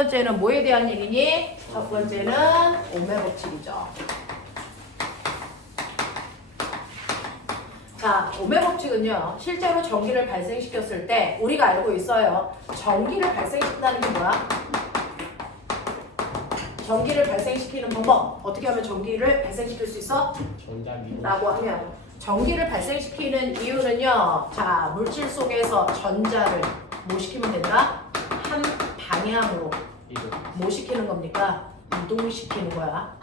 번째는 뭐에 대한 얘기니? 첫 번째는 오매 법칙이죠. 자, 오매 법칙은요, 실제로 전기를 발생시켰을 때 우리가 알고 있어요. 전기를 발생시킨다는 게 뭐야? 전기를 발생시키는 방법, 어떻게 하면 전기를 발생시킬 수 있어? 라고 하면 전기를 발생시키는 이유는요, 자, 물질 속에서 전자를 뭐 시키면 된다? 한 방향으로 뭐 시키는 겁니까? 이동시키는 거야.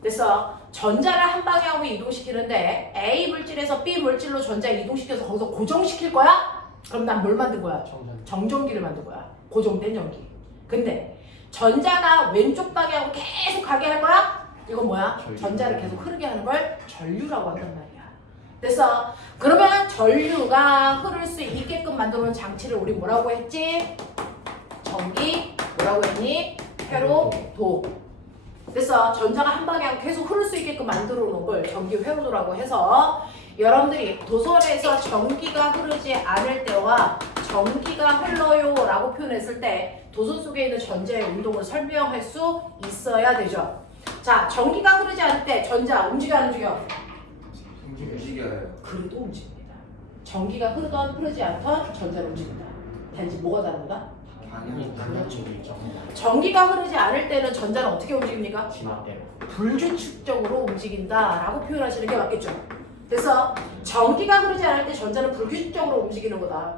그래서 전자를 한 방향으로 이동시키는데 A 물질에서 B 물질로 전자 이동시켜서 거기서 고정시킬 거야? 그럼 난 뭘 만든 거야? 정전기를 만든 거야. 고정된 전기. 근데 전자가 왼쪽 방향으로 계속 가게 하는 거야? 이건 뭐야? 전자를 계속 흐르게 하는 걸 전류라고 한단 말이야. 그래서 그러면 전류가 흐를 수 있게끔 만들어 놓은 장치를 우리 뭐라고 했지? 전기 뭐라고 했니? 회로도. 그래서 전자가 한 방향 계속 흐를 수 있게끔 만들어 놓은 걸 전기 회로도라고 해서 여러분들이 도서관에서 전기가 흐르지 않을 때와 전기가 흘러요 라고 표현했을 때 도서 속에 있는 전자의 운동을 설명할 수 있어야 되죠. 자, 전기가 흐르지 않을 때 전자 움직여 안 움직여? 움직여요. 그래도 움직입니다. 전기가 흐르던 흐르지 않던 전자는 움직인다. 단지 뭐가 다른가? 그렇죠. 전기가 흐르지 않을 때는 전자는 어떻게 움직입니까? 불규칙적으로 움직인다라고 표현하시는 게 맞겠죠. 그래서 전기가 흐르지 않을 때 전자는 불규칙적으로 움직이는 거다.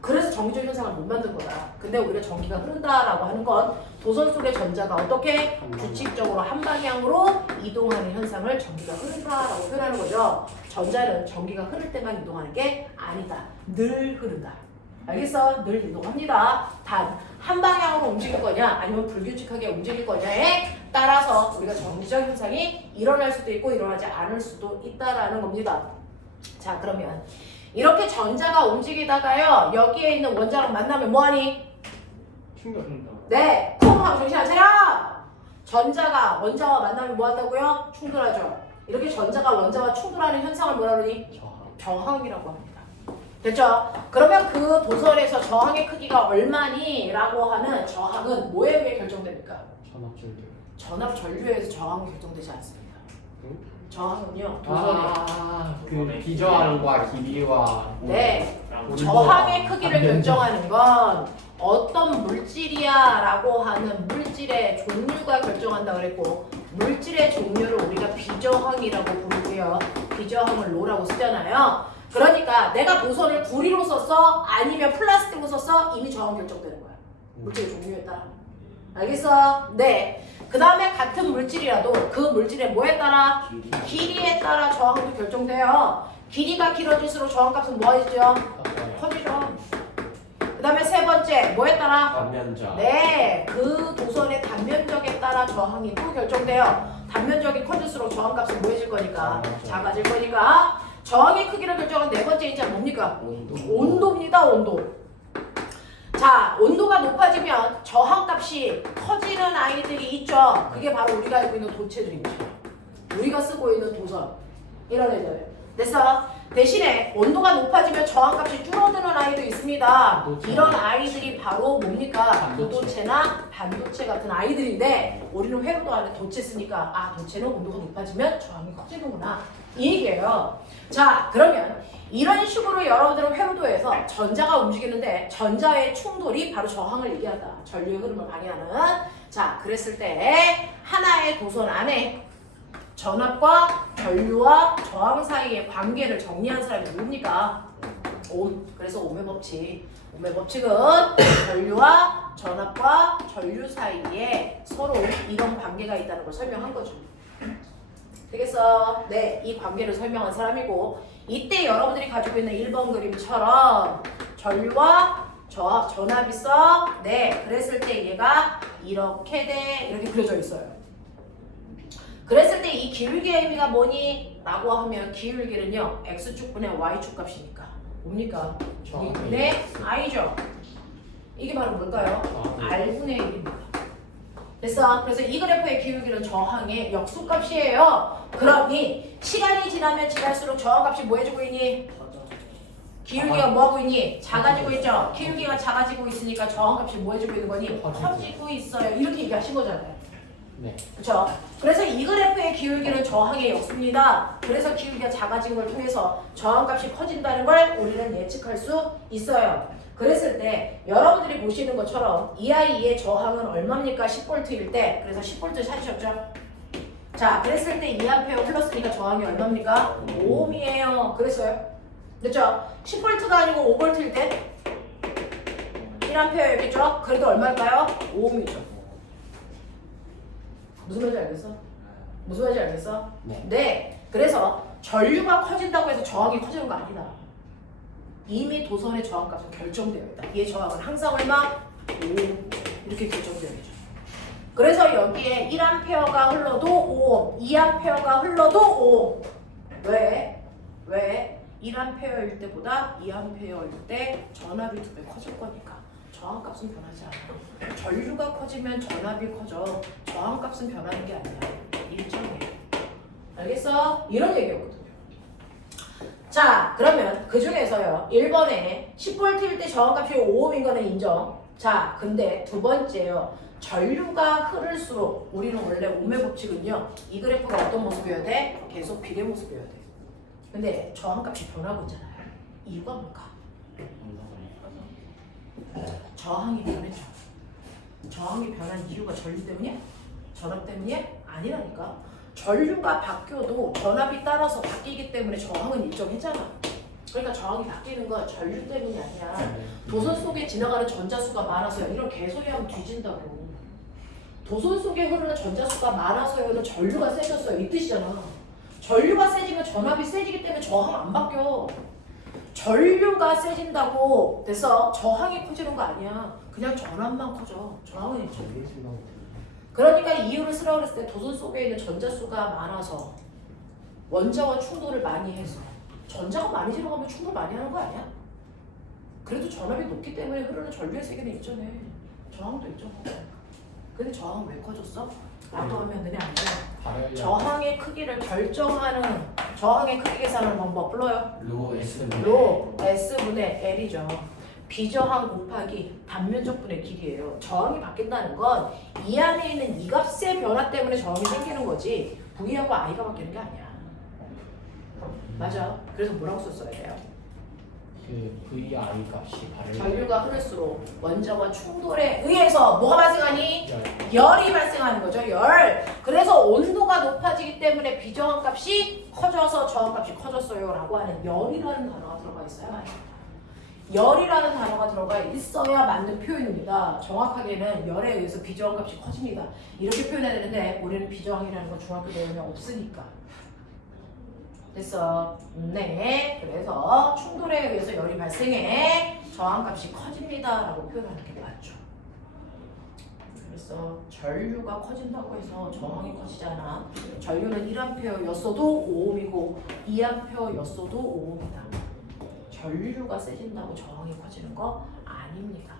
그래서 정기적 현상을 못 만든 거다. 근데 우리가 전기가 흐른다라고 하는 건 도선 속의 전자가 어떻게 규칙적으로 한 방향으로 이동하는 현상을 전기가 흐른다라고 표현하는 거죠. 전자는 전기가 흐를 때만 이동하는 게 아니다. 늘 흐른다. 알겠어? 늘 이동합니다. 단 한 방향으로 움직일 거냐 아니면 불규칙하게 움직일 거냐에 따라서 우리가 정기적 현상이 일어날 수도 있고 일어나지 않을 수도 있다라는 겁니다. 자, 그러면 이렇게 전자가 움직이다가요 여기에 있는 원자랑 만나면 뭐하니? 충격한다. 네, 쿵 하고 정신 안 차려! 전자가 원자와 만나면 뭐한다고요? 충돌하죠. 이렇게 전자가 원자와 충돌하는 현상을 뭐라 그러니? 저항이라고 합니다. 됐죠? 그러면 그 도설에서 저항의 크기가 얼마니? 라고 하는 저항은 뭐에 의해 결정됩니까? 전압줄들. 전압 전류에 의해서 저항이 결정되지 않습니다. 응? 저항은요 도설에 그 비저항과 길이와 네, 온도와 저항의 크기를 반변. 결정하는 건 어떤 물질이야 라고 하는 물질의 종류가 결정한다 그랬고 물질의 종류를 우리가 비저항이라고 부르고요. 비저항을 로라고 쓰잖아요. 그러니까 내가 도선을 구리로 썼어? 아니면 플라스틱으로 썼어? 이미 저항 결정되는 거야. 물질의 종류에 따라. 알겠어? 네. 그 다음에 같은 물질이라도 그 물질의 뭐에 따라? 길이에 따라 저항도 결정돼요. 길이가 길어질수록 저항값은 뭐하죠? 커지죠. 그 다음에 세 번째 뭐에 따라? 단면적. 네, 그 도선의 단면적에 따라 저항이 또 결정돼요. 단면적이 커질수록 저항값은 뭐해질 거니까? 작아질 거니까 저항의 크기를 결정한 네 번째 인자 뭡니까? 온도입니다. 온도. 자, 온도가 높아지면 저항값이 커지는 아이들이 있죠. 그게 바로 우리가 알고 있는 도체들입니다. 우리가 쓰고 있는 도선 이런 애들. 그래서 대신에 온도가 높아지면 저항값이 줄어드는 아이도 있습니다. 이런 아이들이 바로 뭡니까? 도체나 반도체 같은 아이들인데 우리는 회로도 안에 도체 쓰니까 아, 도체는 온도가 높아지면 저항이 커지는구나 이 얘기예요. 자, 그러면 이런 식으로 여러분들은 회로도에서 전자가 움직이는데 전자의 충돌이 바로 저항을 얘기한다. 전류의 흐름을 방해하는. 자, 그랬을 때 하나의 도선 안에 전압과 전류와 저항 사이의 관계를 정리한 사람이 누굽니까? 옴. 그래서 옴의 법칙. 옴의 법칙은 전류와 전압과 전류 사이에 서로 이런 관계가 있다는 걸 설명한 거죠. 되겠어? 네, 이 관계를 설명한 사람이고 이때 여러분들이 가지고 있는 1번 그림처럼 전류와 전압이 있어. 네, 그랬을 때 얘가 이렇게 돼. 이렇게 그려져 있어요. 그랬을 때 이 기울기의 의미가 뭐니? 라고 하면 기울기는요 x축분의 y축 값이니까 뭡니까? 2분의 i죠. 이게 바로 뭘까요? r분의 1입니다. 됐어? 그래서 이 그래프의 기울기는 저항의 역수값이에요. 그러니 시간이 지나면 지날수록 저항값이 뭐 해주고 있니? 기울기가 뭐하고 있니? 작아지고 있죠? 기울기가 작아지고 있으니까 저항값이 뭐 해주고 있는 거니? 커지고 있어요. 이렇게 얘기하신 거잖아요. 네. 그렇죠? 그래서 이 그래프의 기울기는 저항의 역수입니다. 그래서 기울기가 작아진 걸 통해서 저항값이 커진다는 걸 우리는 예측할 수 있어요. 그랬을 때 여러분들이 보시는 것처럼 이 아이의 저항은 얼마입니까? 10V일 때. 그래서 10V 찾으셨죠? 자, 그랬을 때 2A 흘렀으니까 저항이 얼마입니까? 5ohm이에요. 그랬어요? 그렇죠? 10V가 아니고 5V일 때 1A였겠죠? 그래도 얼마일까요? 5ohm이죠. 무슨 말인지 알겠어? 무슨 말인지 알겠어? 네. 네. 그래서 전류가 커진다고 해서 저항이 커지는 거 아니다. 이미 도선의 저항값은 결정되어 있다. 얘의 저항은 항상 얼마? 5 이렇게 결정되어 있죠. 그래서 여기에 1A가 흘러도 5, 2A가 흘러도 5. 왜? 왜? 1A일 때보다 2A일 때 전압이 2배 커질 거니까. 저항값은 변하지 않아. 전류가 커지면 전압이 커져. 저항값은 변하는 게 아니야. 일정이에요. 알겠어? 이런 얘기였거든요. 자, 그러면 그 중에서요. 1번에 10V일 때 저항값이 5ohm인 거는 인정. 자, 근데 두 번째요. 전류가 흐를수록 우리는 원래 ohm의 법칙은요. 이 그래프가 어떤 모습이어야 돼? 계속 비례 모습이어야 돼. 근데 저항값이 변하고 있잖아요. 이유가 뭘까? 저항이 변했죠. 저항이 변한 이유가 전류 때문이야? 전압 때문이야? 아니라니까. 전류가 바뀌어도 전압이 따라서 바뀌기 때문에 저항은 일정했잖아. 그러니까 저항이 바뀌는 건 전류 때문이 아니야. 도선 속에 지나가는 전자수가 많아서요. 이런 개소리 하면 뒤진다고. 도선 속에 흐르는 전자수가 많아서요는 전류가 세졌어요. 이 뜻이잖아. 전류가 세지면 전압이 세지기 때문에 저항 안 바뀌어. 전류가 세진다고 돼서 저항이 커지는 거 아니야. 그냥 전압만 커져. 저항은 있죠. 그러니까 이유를 쓰라고 했을 때 도선 속에 있는 전자수가 많아서 원자와 충돌을 많이 해서 전자가 많이 지나가면 충돌 많이 하는 거 아니야? 그래도 전압이 높기 때문에 흐르는 전류의 세계는 일정해. 저항도 일정해. 근데 저항은 왜 커졌어? 라고 하면 그냥 안 돼. 저항의 크기를 결정하는 저항의 크기 계산하는 방법 불러요? 로 S 로 S분의 L이죠. 비저항 곱하기 단면적분의 길이에요. 저항이 바뀐다는 건 이 안에 있는 이 값의 변화 때문에 저항이 생기는 거지 V하고 I가 바뀌는 게 아니야. 맞아. 그래서 뭐라고 썼어야 돼요? 그 VI 값이 발열. 전류가 흐를수록 원자와 충돌에 의해서 뭐가 발생하니? 열이 발생하는 거죠. 열. 그래서 온도가 높아지기 때문에 비저항 값이 커져서 저항 값이 커졌어요 라고 하는 열이라는 단어가 들어가 있어요. 열이라는 단어가 들어가 있어야 맞는 표현입니다. 정확하게는 열에 의해서 비저항 값이 커집니다. 이렇게 표현해야 되는데 우리는 비저항이라는 건 중학교 내용에 없으니까. 됐어. 네. 그래서 충돌에 의해서 열이 발생해 저항값이 커집니다 라고 표현하는 게 맞죠. 그래서 전류가 커진다고 해서 저항이 커지잖아. 전류는 1A였어도 5ohm이고 2A였어도 5ohm이다. 전류가 세진다고 저항이 커지는 거 아닙니다.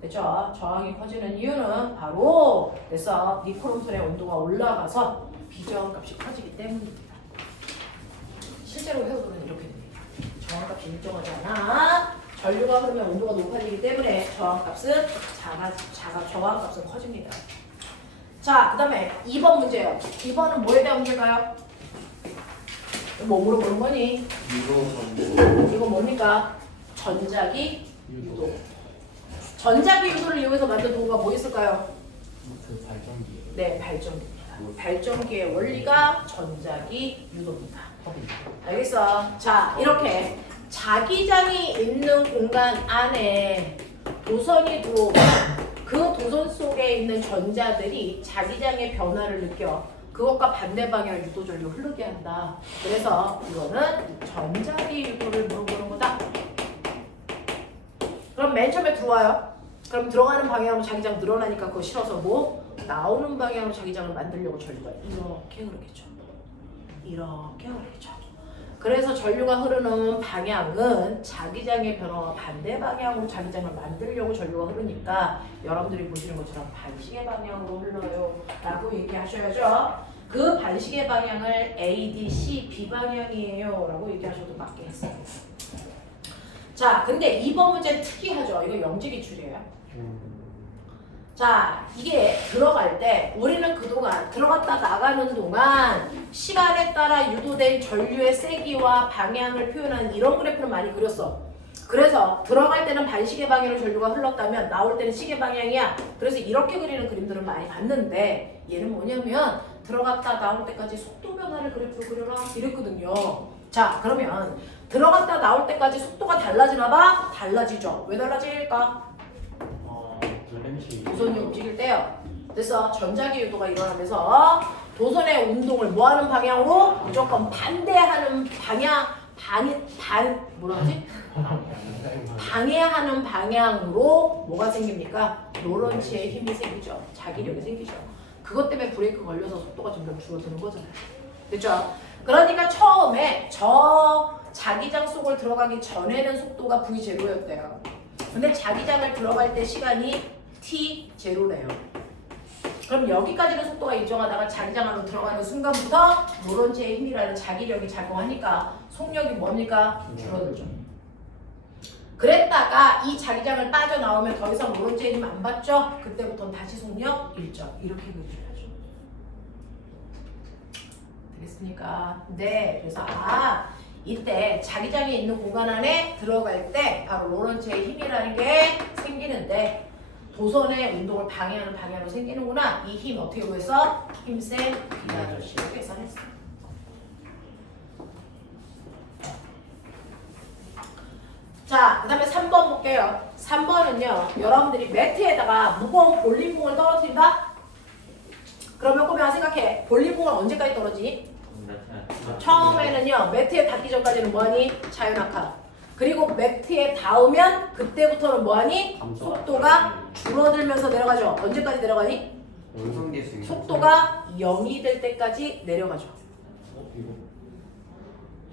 됐죠? 저항이 커지는 이유는 바로 그래서 니콜롬슨의 온도가 올라가서 비저항 값이 커지기 때문입니다. 실제로 회로도는 이렇게 됩니다. 저항값이 일정하지 않아. 전류가 흐르면 온도가 높아지기 때문에 저항값은 저항값은 커집니다. 자, 그 다음에 2번 문제예요. 2번은 뭐에 대한 문제일까요? 뭐 물어보는 거니? 이거 뭡니까? 전자기 유도. 전자기 유도를 이용해서 만든 도구가 뭐 있을까요? 그 발전기. 네, 발전기입니다. 발전기의 원리가 전자기 유도입니다. 알겠어? 자, 이렇게 자기장이 있는 공간 안에 도선이 들어오면 그 도선 속에 있는 전자들이 자기장의 변화를 느껴 그것과 반대 방향을 유도전류 흐르게 한다. 그래서 이거는 전자기 유도를 물어보는 거다. 그럼 맨 처음에 들어와요. 그럼 들어가는 방향으로 자기장 늘어나니까 그거 싫어서 뭐? 나오는 방향으로 자기장을 만들려고 전류가 이렇게 흐르겠죠. 이렇게 흐르겠죠. 그래서 전류가 흐르는 방향은 자기장의 변화와 반대 방향으로 자기장을 만들려고 전류가 흐르니까 여러분들이 보시는 것처럼 반시계 방향으로 흘러요 라고 얘기하셔야죠. 그 반시계 방향을 A, D, C, B 방향이에요 라고 얘기하셔도 맞게 했습니다. 자, 근데 이번 문제는 특이하죠. 이거 영지기출이에요. 자, 이게 들어갈 때 우리는 그동안 들어갔다 나가는 동안 시간에 따라 유도된 전류의 세기와 방향을 표현하는 이런 그래프를 많이 그렸어. 그래서 들어갈 때는 반시계 방향으로 전류가 흘렀다면 나올 때는 시계 방향이야. 그래서 이렇게 그리는 그림들을 많이 봤는데 얘는 뭐냐면 들어갔다 나올 때까지 속도 변화를 그래프로 그려라 이랬거든요. 자, 그러면 들어갔다 나올 때까지 속도가 달라지나 봐? 달라지죠. 왜 달라질까? 도선이 움직일 때요. 그래서 전자기 유도가 일어나면서 도선의 운동을 뭐하는 방향으로? 무조건 반대하는 방향, 뭐라 하지? 방해하는 방향으로 뭐가 생깁니까? 로런츠의 힘이 생기죠. 자기력이 생기죠. 그것 때문에 브레이크 걸려서 속도가 점점 줄어드는 거잖아요. 됐죠? 그러니까 처음에 저 자기장 속을 들어가기 전에는 속도가 V0였대요. 근데 자기장을 들어갈 때 시간이 T0래요. 그럼 여기까지는 속도가 일정하다가 자기장 안으로 들어가는 순간부터 로런츠의 힘이라는 자기력이 작용하니까 속력이 뭡니까? 줄어들죠. 그랬다가 이 자기장을 빠져나오면 더 이상 로런츠의 힘 안 받죠? 그때부터는 다시 속력 일정. 이렇게 그려줘야죠. 되겠습니까? 네. 그래서 이때 자기장에 있는 공간 안에 들어갈 때 바로 로런츠의 힘이라는 게 생기는데 도선의 운동을 방해하는 방향으로 생기는구나. 이 힘 어떻게 구했어? 힘센 비 아저씨로 계산했어. 자, 그 다음에 3번 볼게요. 3번은요. 여러분들이 매트에다가 무거운 볼링공을 떨어뜨린다? 그러면 꼬매야 생각해. 볼링공은 언제까지 떨어지니? 처음에는요. 매트에 닿기 전까지는 뭐하니? 자연낙하. 그리고 매트에 닿으면 그때부터는 뭐하니? 속도가 줄어들면서 내려가죠. 언제까지 내려가니? 속도가 0이 될 때까지 내려가죠.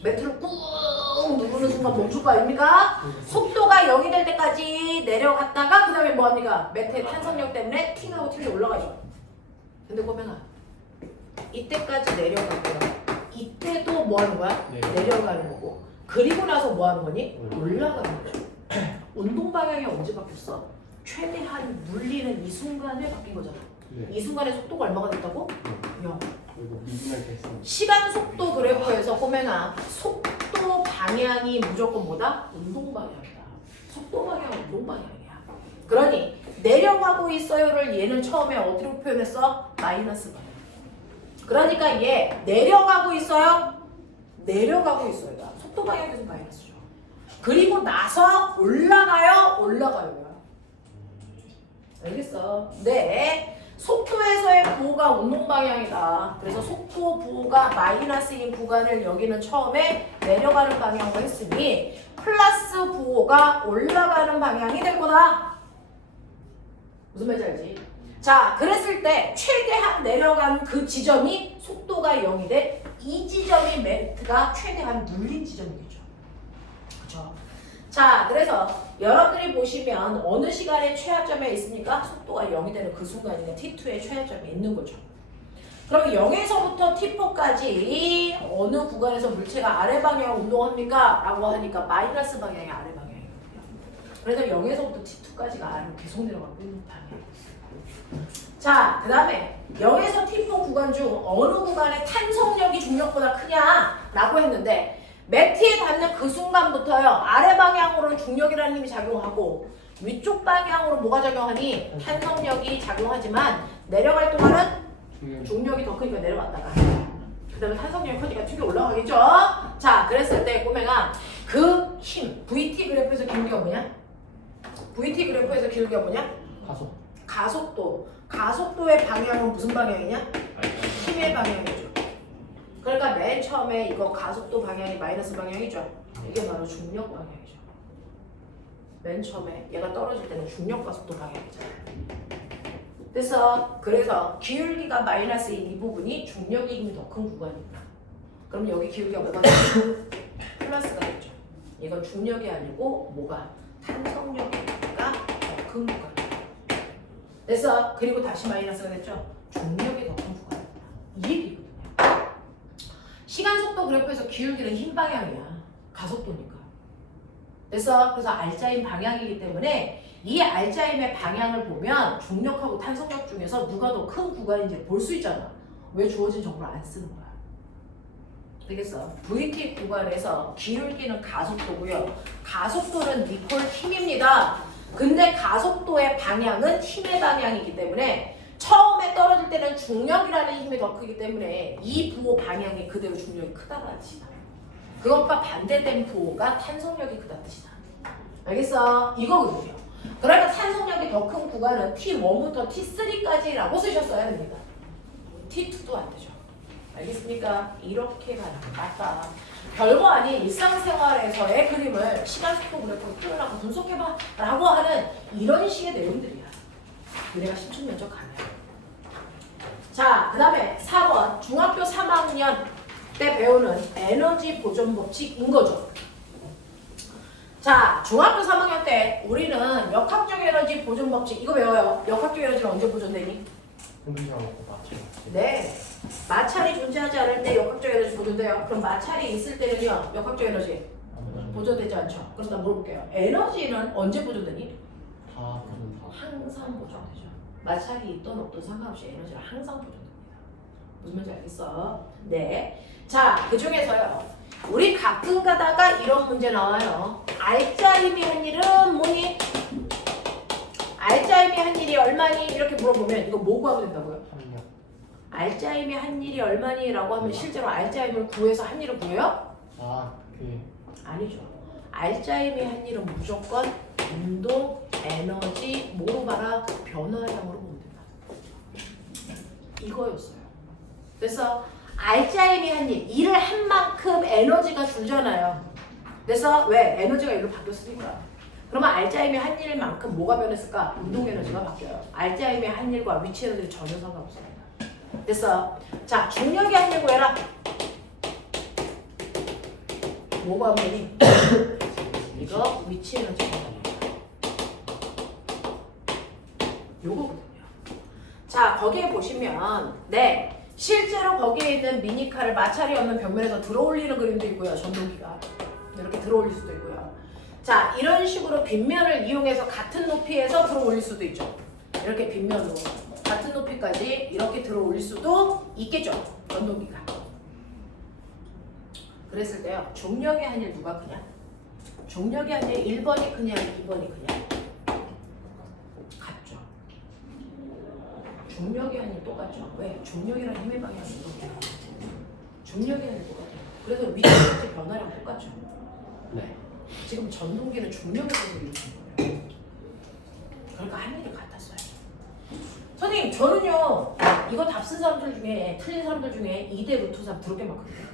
매트를 꾹 누르는 순간 멈출 거 아닙니까? 속도가 0이 될 때까지 내려갔다가 그 다음에 뭐합니까? 매트의 탄성력 때문에 팅하고 팅이 올라가죠. 근데 꼬맹아 이때까지 내려가고요. 이때도 뭐 하는 거야? 내려가는 거고. 그리고 나서 뭐 하는 거니? 올라가는 거죠. 운동 방향이 언제 바뀌었어? 최대한 물리는 이 순간에 바뀐 거잖아. 이 순간에 속도가 얼마가 됐다고? 0. 시간 속도 그래프에서 꼬맹아 속도 방향이 무조건 뭐다? 운동 방향이다. 속도 방향은 운동 방향이야. 그러니 내려가고 있어요를 얘는 처음에 어디로 표현했어? 마이너스 방향. 그러니까 얘 내려가고 있어요? 내려가고 있어요. 속도 방향이 계속 마이너스죠. 그리고 나서 올라가요? 올라가요. 알겠어? 네. 속도에서의 부호가 운동 방향이다. 그래서 속도 부호가 마이너스인 구간을 여기는 처음에 내려가는 방향으로 했으니 플러스 부호가 올라가는 방향이 될 거다. 무슨 말인지 알지? 자, 그랬을 때 최대한 내려간 그 지점이 속도가 0이 돼 이 지점이 매트가 최대한 눌린 지점이겠죠. 그쵸? 자, 그래서 여러분들이 보시면 어느 시간에 최하점에 있습니까? 속도가 0이 되는 그 순간이니까 T2의 최하점에 있는 거죠. 그럼 0에서부터 T4까지 어느 구간에서 물체가 아래 방향 운동합니까? 라고 하니까 마이너스 방향이 아래 방향이거든요. 그래서 0에서부터 T2까지가 아래로 계속 내려가고 있는 방향. 자, 그 다음에 0에서 T4 구간 중 어느 구간에 탄성력이 중력보다 크냐? 라고 했는데 매트에 닿는 그 순간부터요. 아래 방향으로는 중력이라는 힘이 작용하고 위쪽 방향으로 뭐가 작용하니? 탄성력이 작용하지만 내려갈 동안은 중력이 더 크니까 내려갔다가 그 다음에 탄성력이 크니까 튀겨 올라가겠죠? 자, 그랬을 때 꼬맹아 그 힘, VT 그래프에서 기울기가 뭐냐? VT 그래프에서 기울기가 뭐냐? 가속도. 가속도의 방향은 무슨 방향이냐? 힘의 방향이죠. 그러니까 맨 처음에 이거 가속도 방향이 마이너스 방향이죠. 이게 바로 중력 방향이죠. 맨 처음에 얘가 떨어질 때는 중력 가속도 방향이잖아요. 그래서 기울기가 마이너스인 이 부분이 중력의 힘이 더 큰 구간입니다. 그럼 여기 기울기가 뭐가 되죠? 플러스가 되죠. 이건 중력이 아니고 뭐가? 탄성력이 더 큰 구간. 그래서 그리고 다시 마이너스가 됐죠. 중력이 더 큰 구간입니다. 이 얘기거든요. 시간 속도 그래프에서 기울기는 힘 방향이야. 가속도니까. 그래서 알짜임 방향이기 때문에 이 알짜임의 방향을 보면 중력하고 탄성력 중에서 누가 더 큰 구간인지 볼 수 있잖아. 왜 주어진 정보를 안 쓰는 거야? 되겠어? VT 구간에서 기울기는 가속도고요. 가속도는 니콜 힘입니다. 근데 가속도의 방향은 힘의 방향이기 때문에 처음에 떨어질 때는 중력이라는 힘이 더 크기 때문에 이 부호 방향이 그대로 중력이 크다는 뜻이다. 그것과 반대된 부호가 탄성력이 크다는 뜻이다. 알겠어? 이거거든요. 그러니까 탄성력이 더 큰 구간은 T1부터 T3까지라고 쓰셨어야 됩니다. T2도 안 되죠. 알겠습니까? 이렇게 가는 거 맞다. 별거 아닌 일상생활에서의 그림을 시간 속도 그래프로 표현하고 분석해봐 라고 하는 이런 식의 내용들이야. 그래가 신축면적 가능. 자, 그 다음에 4번 중학교 3학년 때 배우는 에너지 보존 법칙인 거죠. 자, 중학교 3학년 때 우리는 역학적 에너지 보존 법칙 이거 배워요. 역학적 에너지는 언제 보존되니? 공기하고 맞춰. 네. 마찰이 존재하지 않을 때 역학적 에너지 보존돼요. 그럼 마찰이 있을 때는요, 역학적 에너지 보존되지 않죠. 그럼 나 물어볼게요. 에너지는 언제 보존되니? 다 그런 다. 항상 보존되죠. 마찰이 있던 없던 상관없이 에너지는 항상 보존됩니다. 무슨 말인지 알겠어? 네. 자, 그 중에서요. 우리 가끔 가다가 이런 문제 나와요. 알짜임이 한 일은 뭐니? 알짜임이 한 일이 얼마니? 이렇게 물어보면 이거 뭐 구하면 된다고요? 합력. 알짜임이 한 일이 얼마니? 라고 하면 실제로 알짜임을 구해서 한 일을 구해요? 아니죠. 알짜임이 한 일은 무조건 운동, 에너지, 뭐로 봐라? 변화량으로 보면 된다. 이거였어요. 그래서 알짜임이 한 일, 일을 한 만큼 에너지가 줄잖아요. 그래서 왜? 에너지가 일로 바뀌었으니까. 그러면 알짜임이 한 일만큼 뭐가 변했을까? 운동 에너지가 바뀌어요. 알짜임이 한 일과 위치 에너지는 전혀 상관없습니다. 됐어. 자, 중력이 한 일 구해라. 뭐가 하면 되니? 이거 위치 에너지가 요거거든요. 자, 거기에 보시면 네. 실제로 거기에 있는 미니카를 마찰이 없는 벽면에서 들어올리는 그림도 있고요. 전동기가 이렇게 들어올릴 수도 있고요. 자, 이런 식으로 빗면을 이용해서 같은 높이에서 들어올릴 수도 있죠. 이렇게 빗면으로 같은 높이까지 이렇게 들어올릴 수도 있겠죠. 전동기가. 그랬을 때요. 중력의 한일 누가 크냐? 중력의 한일 1번이 크냐 2번이 크냐? 같죠. 중력의 한일 똑같죠. 왜? 중력이랑 힘의 방향이 똑같아요. 중력의 한일 똑같아요. 그래서 위치 변화량 똑같죠. 네. 지금 전동기는 중력에서 이루어진 거예요. 그러니까 한일이 같았어요. 선생님, 저는요, 이거 답 쓴 사람들 중에, 틀린 사람들 중에 2대 루트 3 부럽게 많거든요.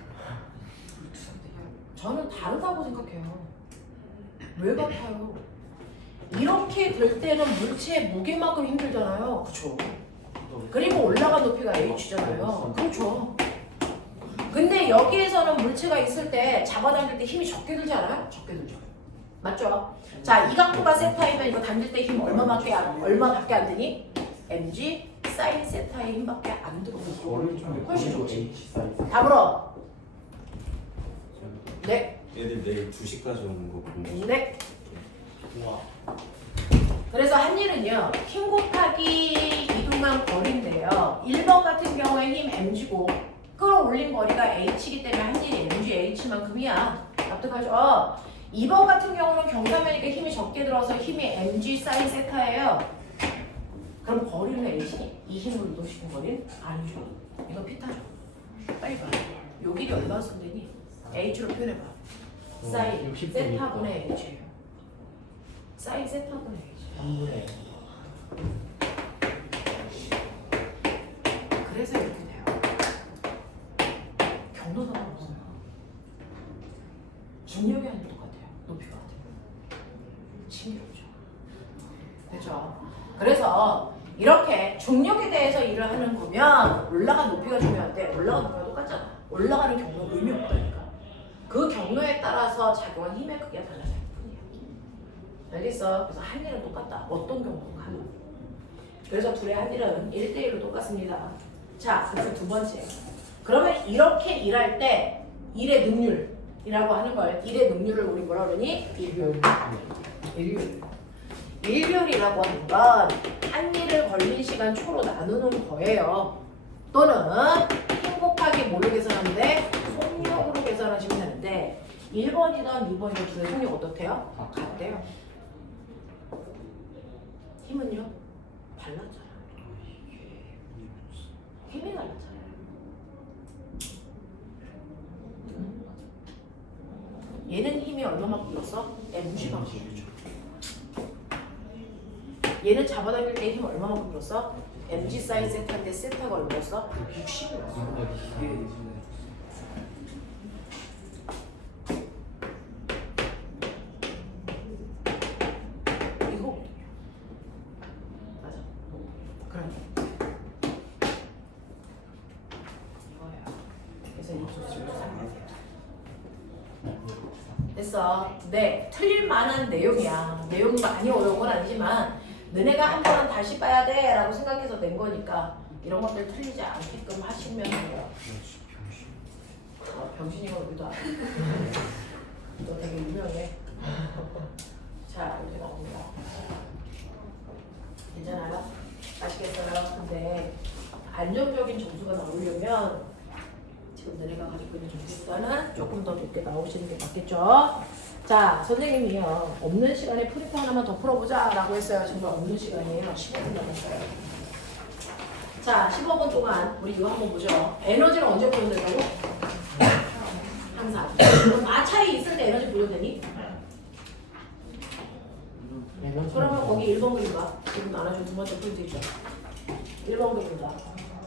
저는 다르다고 생각해요. 왜 같아요? 이렇게 될 때는 물체의 무게만큼 힘들잖아요. 그쵸? 그리고 올라간 높이가 h잖아요. 그렇죠. 근데 여기에서는 물체가 있을 때 잡아당길 때 힘이 적게 들지 않아요? 적게 들죠. 맞죠? 자, 이 각도가 세타이면 이거 당길 때 힘 얼마밖에 안 드니? mg 사인 세타의 힘밖에 안 들거든요. 훨씬 좋지. 답으로. 네. 애들 내일 2시까지 오는 거 보면 네. 우와. 그래서 한 일은요, 힘 곱하기 이동한 거리인데요. 1번 같은 경우에 힘 mg고 끌어올린 거리가 h이기 때문에 한 일이 mg h만큼이야. 납득하죠? 2번 같은 경우는 경사면이니까 힘이 적게 들어서 힘이 mg 사인 세타예요. 그럼 거리는 h니? 이 힘으로 이동시킨 거리는 아니죠. 이거 피타죠. 빨리 봐. 요 길이 얼마나 선되니? h로 표현해봐. 사인 세타분의 h예요. 사인 세타분의 h. 3분의 그래서 이렇게 돼요. 경로가 없어요. 중력이 아닌 똑같아요. 높이가 같아요. 신기하죠. 그죠? 그래서 이렇게 중력에 대해서 일을 하는 거면 올라간 높이가 중요한데 올라간 높이가 똑같잖아. 올라가는 경로는 의미 없다니까. 그 경로에 따라서 작용한 힘의 크기가 달라질 뿐이야. 알겠어? 그래서 한 일은 똑같다. 어떤 경우가 하나. 그래서 둘의 한 일은 1대1로 똑같습니다. 자, 그래서 두 번째. 그러면 이렇게 일할 때 일의 능률, 이라고 하는 걸 일의 능률을 우리 뭐라 그러니? 일률. 일률. 일률이라고 하는 건 한 일을 걸린 시간 초로 나누는 거예요. 또는 힘 곱하기 뭘로 계산하는데? 속력으로 계산하시면 되는데 1번이든 2번이든 둘의 속력 어떻대요? 같대요. 힘은요? 달랐잖아요. 힘이 달랐잖아요. 얘는 힘이 얼마만큼 들었어? mg만큼 들었죠. 얘는 잡아당길 때 힘 얼마만큼 들었어? mg 사인 세타인데 세타가 얼마였어? 60이었어. 이거 맞아. 그래. 이거야. 그래서 이 소스를 사용하세요. 됐어. 네, 틀릴 만한 내용이야. 내용이 많이 어려운 건 아니지만 너네가 한 번은 다시 봐야 돼 라고 생각해서 낸 거니까 이런 것들 틀리지 않게끔 하시면 돼요. 병신이가 우리도 알아. 너 되게 유명해. 자, 이제 나옵니다. 괜찮아요? 아시겠어요? 근데 안정적인 점수가 나오려면 지금 너네가 가지고 있는 점수보다는 조금 더 높게 나오시는 게 맞겠죠? 자, 선생님이요. 없는 시간에 프리프 하나만 더 풀어보자 라고 했어요. 정말 없는 시간이 막 15분 남았어요. 자, 15분 동안 우리 이거 한번 보죠. 에너지를 언제 보존된다고? 항상. 그럼 마찰이 있을 때 에너지 보존되니? 그러면 거기 1번 그림 봐. 지금 나눠준 두 번째 포인트 있죠. 1번 그림이다.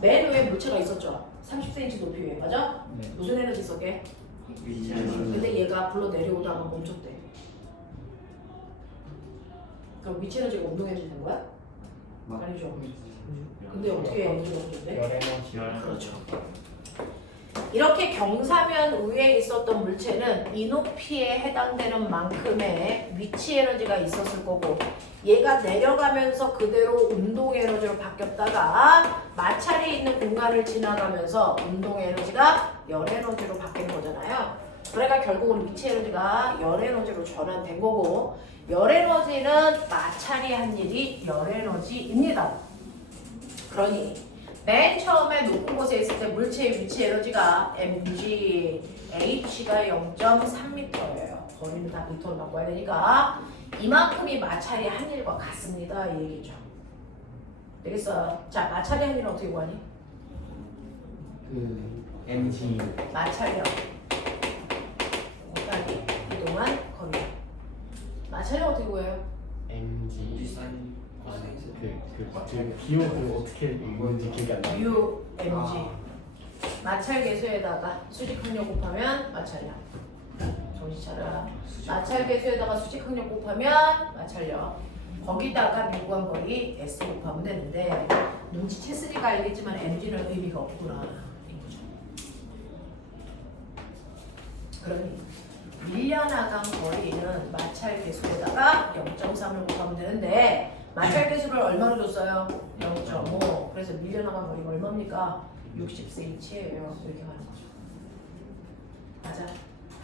맨 위에 물체가 있었죠. 30cm 높이 위에. 맞아? 네. 무슨 에너지 있었게? 근데 얘가 불러 내려오다가 멈췄대. 그럼 위치 에너지가 운동 에너지 된 거야? 아니죠. 근데 어떻게 에너지가 멈췄대? 열 에너지. 그렇죠. 이렇게 경사면 위에 있었던 물체는 이 높이에 해당되는 만큼의 위치 에너지가 있었을 거고 얘가 내려가면서 그대로 운동 에너지로 바뀌었다가 마찰이 있는 공간을 지나가면서 운동 에너지가 열 에너지로 바뀐 거잖아요. 그러니까 결국은 위치 에너지가 열 에너지로 전환된 거고 열 에너지는 마찰이 한 일이 열 에너지입니다. 그러니 맨 처음에 높은 곳에 있을 때 물체의 위치 에너지가 mg, h가 0.3m예요. 거리는 다 미터로 바꿔야 되니까 이만큼이 마찰이 한 일과 같습니다. 이 얘기죠. 되겠어요? 자, 마찰이 한 일은 어떻게 구하니? 그 mg 마찰력 곱하기 이동한 거리. 마찰력 어떻게 구해요? mg 그 기호도 어떻게 읽는지 기억이 안 나요. U, mg 마찰 계수에다가 수직 항력 곱하면 마찰력. 정신 차려. 마찰 계수에다가 수직 항력 곱하면 마찰력. 거기다가 미구한 거리 S 곱하면 되는데 눈치챘으니까 알겠지만 mg는 의미가 없구나. 이거죠. 그러니 밀려나간 거리는 마찰 계수에다가 0.3을 곱하면 되는데 마찰 계수를 얼마로 줬어요? 0.5. 그래서 밀려나간 거리가 얼마입니까? 60cm예요. 이렇게 가는 거죠. 맞아.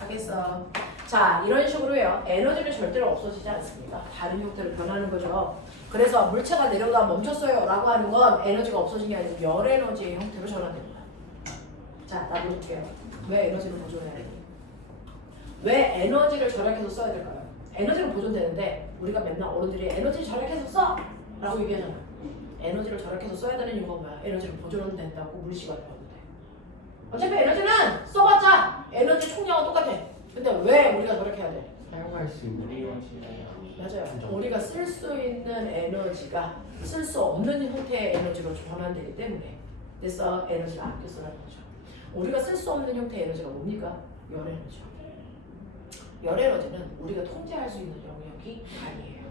하겠어. 자, 이런 식으로요. 에너지는 절대로 없어지지 않습니다. 다른 형태로 변하는 거죠. 그래서 물체가 내려다 멈췄어요 라고 하는 건 에너지가 없어진 게 아니고 열 에너지의 형태로 전환됩니다. 자, 나도 볼게요. 왜 에너지를 보존해야 되니? 왜 에너지를 절약해서 써야 될까요? 에너지는 보존되는데 우리가 맨날 어른들이 에너지를 절약해서 써! 라고 얘기하잖아. 에너지를 절약해서 써야 되는 이유가 뭐야? 에너지를 보존은 된다고 물리시간을 봤는데 어차피 에너지는 써봤자 에너지 총량은 똑같아. 근데 왜 우리가 절약해야 돼? 사용할 수 있는 맞아요. 우리가 쓸 수 있는 에너지가 쓸 수 없는 형태의 에너지로 전환되기 때문에 그래서 에너지를 아껴 쓰라는 거죠. 우리가 쓸 수 없는 형태의 에너지가 뭡니까? 열 에너지죠. 열 에너지는 우리가 통제할 수 있는 영역이 아니에요.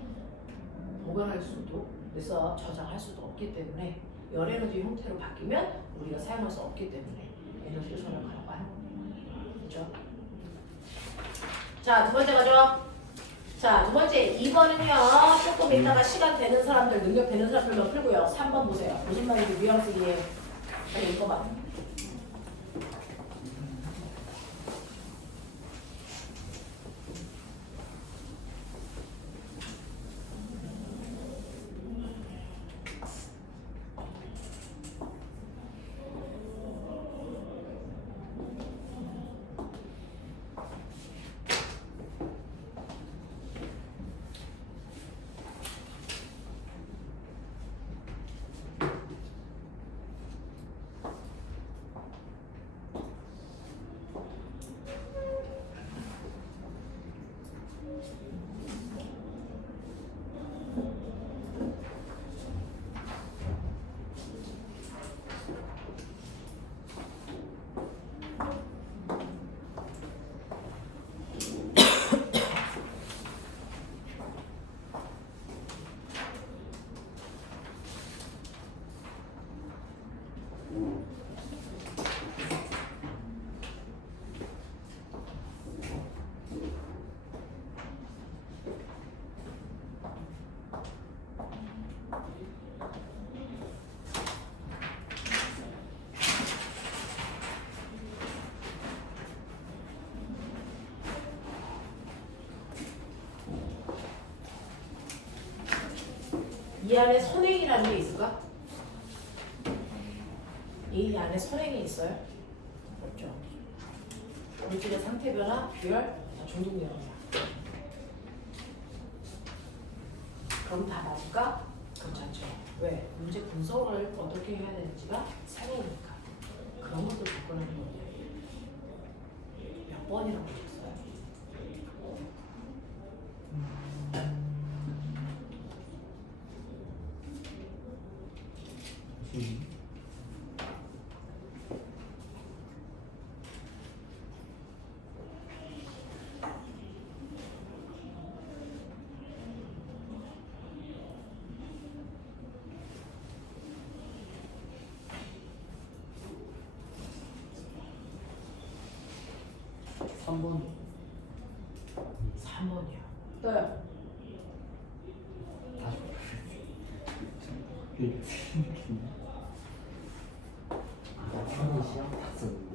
보관할 수도 그래서 저장할 수도 없기 때문에 열 에너지 형태로 바뀌면 우리가 사용할 수 없기 때문에 에너지를 절약하라고 하는 겁니다. 그렇죠? 자, 두 번째 가죠. 자, 두 번째 2번은요. 조금 이따가 시간 되는 사람들, 능력 되는 사람들만 풀고요. 3번 보세요. 무슨 말인지 뉘앙스 이해해. 빨리 읽어봐. 이 안에 선행이라는 게 있을까? 이 안에 선행이 있어요? 없죠. 물질의 상태 변화, 비열, 중독력이야. 그럼 다 맞을까? 그렇지 않죠. 왜? 문제 분석을 어떻게 해야 되는지가 새로우니까. 그런 것도 접근하는 건데 몇 번이라고 하셨어요? 삼 번 3번이요. 또요? 다시 처음에 시험 봤었는데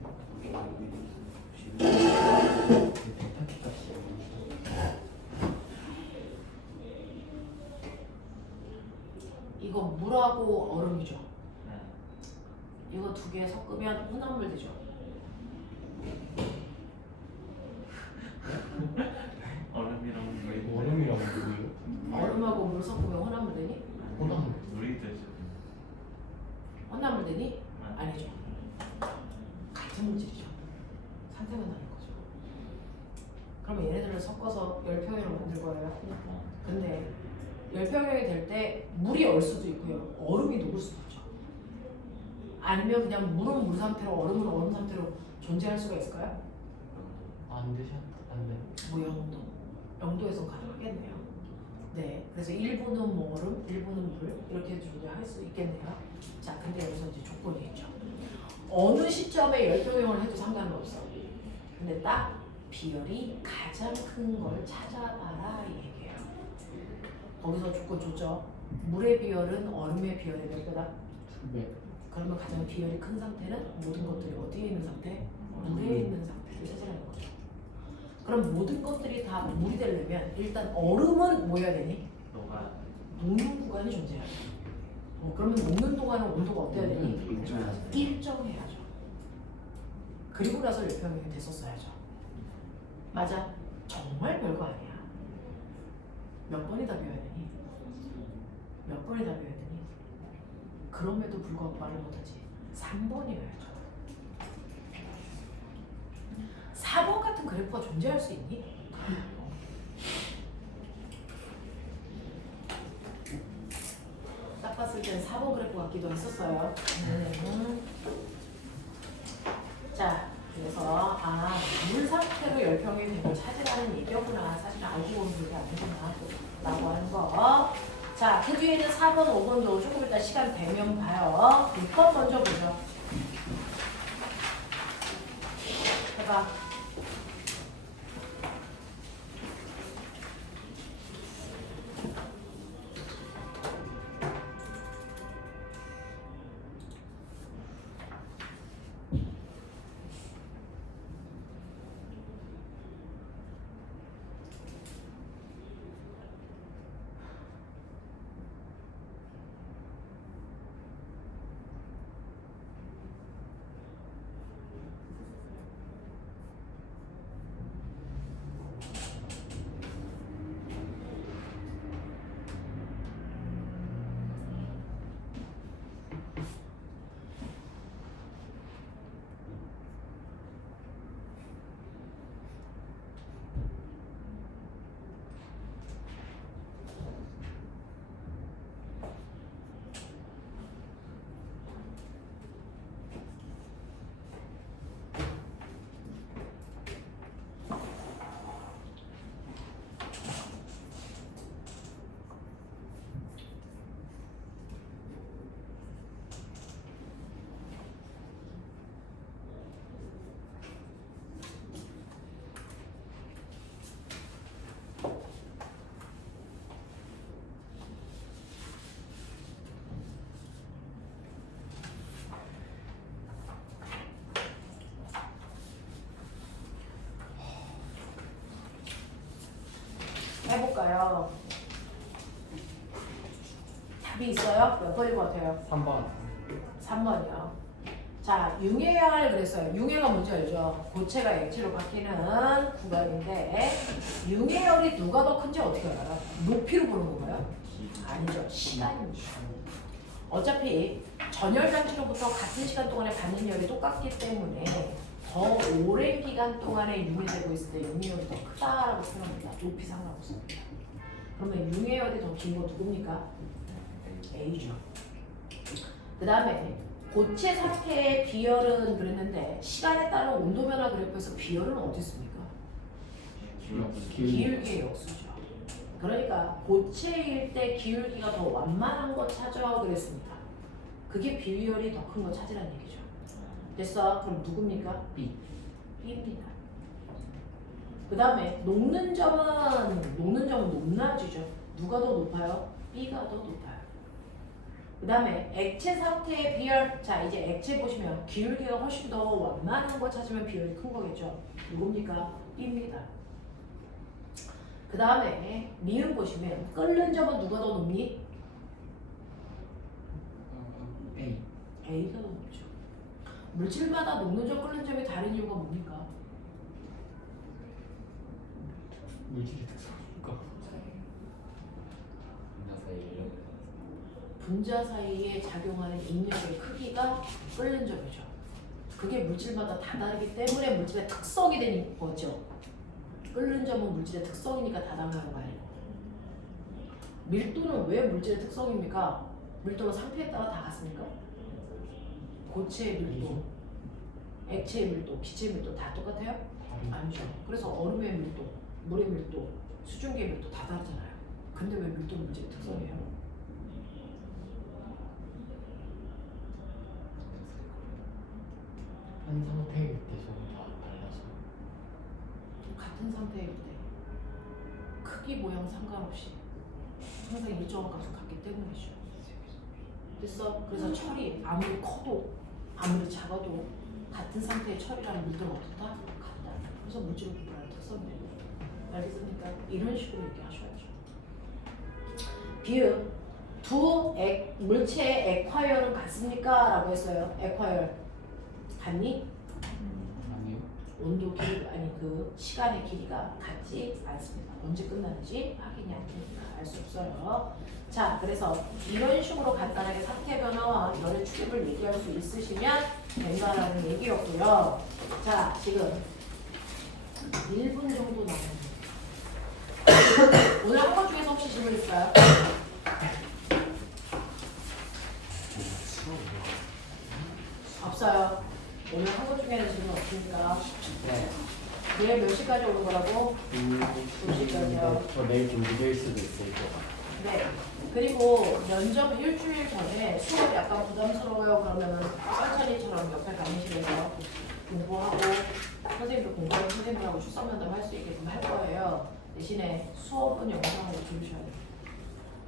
펜타키타 시험 이거 물하고 얼음이죠. 이거 두 개 섞으면 혼합물 되죠. 얼음이랑 물. 얼음이랑 물이요? 얼음하고 물 섞으면 혼합물 되니? 혼합물 물이 되죠. 혼합물 되니? 아니죠. 같은 물질이죠. 상태가 다른 거죠. 그러면 얘네들을 섞어서 열평형을 만들 거예요. 근데 열평형이 될 때 물이 얼 수도 있고요. 얼음이 녹을 수도 있죠. 아니면 그냥 물은 물 상태로 얼음은 얼음 상태로 존재할 수가 있을까요? 안 되죠? 안 돼. 뭐 영도. 영도에서 가능하겠네요. 네. 그래서 일부는 뭐 얼음, 일부는 물 이렇게 존재할 수 있겠네요. 자, 근데 여기서 이제 조건이 있죠. 어느 시점에 열평형을 해도 상관은 없어. 근데 딱 비열이 가장 큰 걸 찾아봐라 이 얘기예요. 거기서 조건 줬죠. 물의 비열은 얼음의 비열의 몇 배다? 2배. 그러면 가장 비열이 큰 상태는 모든 것들이 어디에 있는 상태? 물에 있는 상태를 찾으라는 거죠. 그럼 모든 것들이 다 물이 되려면 일단 얼음은 뭐 해야 되니? 너가 녹는 구간이 존재해야 돼. 그러면 녹는 동안은 온도가 어때야 되니? 일정하죠. 일정해야죠. 그리고 나서 열평형이 됐었어야죠. 맞아. 정말 별거 아니야. 몇 번이다 배워야 되니? 몇 번이다 배워야 되니? 그럼에도 불구하고 말을 못하지. 3번이어야죠. 4번 같은 그래프가 존재할 수 있니? 딱 봤을 땐 4번 그래프 같기도 했었어요. 자, 그래서 물 상태로 열평이 되는 걸 찾으라는 얘기구나. 사실 알고 보면 그게 아니구나 라고 하는 거. 자, 그 뒤에는 4번, 5번도 조금 이따 시간 되면 봐요. 6번 먼저 보죠. 해봐. 해볼까요? 답이 있어요? 몇 번일 것 같아요? 3번. 3번이요. 자, 융해열 그랬어요. 융해가 뭔지 알죠? 고체가 액체로 바뀌는 구간인데 융해열이 누가 더 큰지 어떻게 알아요? 높이로 보는 건가요? 아니죠. 시간입니다. 어차피 전열장치로부터 같은 시간 동안에 받는 열이 똑같기 때문에 더 오랜 기간 동안에 융해되고 있을 때 융해열이 더 크다라고 표현합니다. 높이 상관없습니다. 그러면 융해열이 더 긴 거 누굽니까? A죠. 그 다음에 고체 상태의 비열은 그랬는데 시간에 따른 온도 변화 그래프에서 비열은 어디 있습니까? 기울기의 역수죠. 그러니까 고체일 때 기울기가 더 완만한 거 찾아 그랬습니다. 그게 비율이 더 큰 거 찾으라는 얘기죠. 됐어? 그럼 누굽니까? B. B입니다. 그 다음에 녹는 점은 높낮이죠. 누가 더 높아요? B가 더 높아요. 그 다음에 액체 상태의 비열. 자, 이제 액체 보시면 기울기가 훨씬 더 완만한 거 찾으면 비율이 큰 거겠죠. 누굽니까? B입니다. 그 다음에 미음 보시면 끓는 점은 누가 더 높니? A. A가 더 높죠. 물질마다 녹는 점, 끓는 점이 다른 이유가 뭡니까? 물질의 특성이니까. 분자 사이에 작용하는 인력의 크기가 끓는 점이죠. 그게 물질마다 다 다르기 때문에 물질의 특성이 되는 거죠. 끓는 점은 물질의 특성이니까 다당하는 거 아니고. 밀도는 왜 물질의 특성입니까? 밀도는 상태에 따라 다 같습니까? 고체의 밀도, 액체의 밀도, 기체의 밀도 다 똑같아요? 아니죠. 그래서 얼음의 밀도, 물의 밀도, 수증기의 밀도 다 다르잖아요. 근데 왜 밀도는 물질의 특성이에요? 한 상태일 때 전부 다 달라서. 같은 상태일 때 크기 모양 상관없이 항상 일정한 값을 갖기 때문이죠. 됐어? 그래서 철이 아무리 커도 아무리 작아도 같은 상태의 철이라는 물들은 어떻다? 같다. 그래서 물질을 구분하는 특성이에요. 알겠습니까? 이런 식으로 얘기하셔야죠. 비읍 두 물체의 액화열은 같습니까? 라고 했어요. 액화열 같니? 아니요. 온도 길이 아니 그 시간의 길이가 같지 않습니다. 언제 끝나는지 확인이 안 되니까 알 수 없어요. 자, 그래서 이런 식으로 간단하게 상태 변화와 열의 추립을 얘기할 수 있으시면 된다라는 얘기였고요. 자, 지금 1분 정도 남았습니다. 오늘 한 것 중에서 혹시 질문 있을까요? 없어요. 오늘 한 것 중에는 질문 없으니까. 네. 내일 몇 시까지 오는 거라고? 2시까지요. 저 내일 좀 늦을 수도 있을 것 같아요. 네. 그리고 면접 일주일 전에 수업 약간 부담스러워요. 그러면은 썰천이처럼 옆에 강의실에서 공부하고 선생님도 공부하고 선생님하고 출석 면담 할 수 있게끔 할 거예요. 대신에 수업은 영상으로 들으셔야 돼요.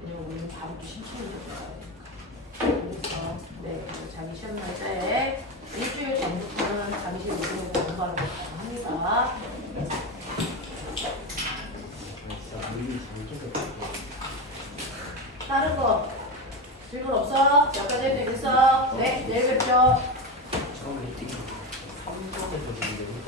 왜냐면 우리는 바로 또 신청이 들어가야 되니까. 그래서 네, 그래서 자기 시험 날짜에 일주일 전부터는 강의실 모집을 공부하는 걸 가능합니다. 진짜 눈이 장쪽에 다른 거 질문 없어? 여기까지 해도 되겠어? 네, 내일 뵙죠. 처음에 뛰기. 삼성에서 보는데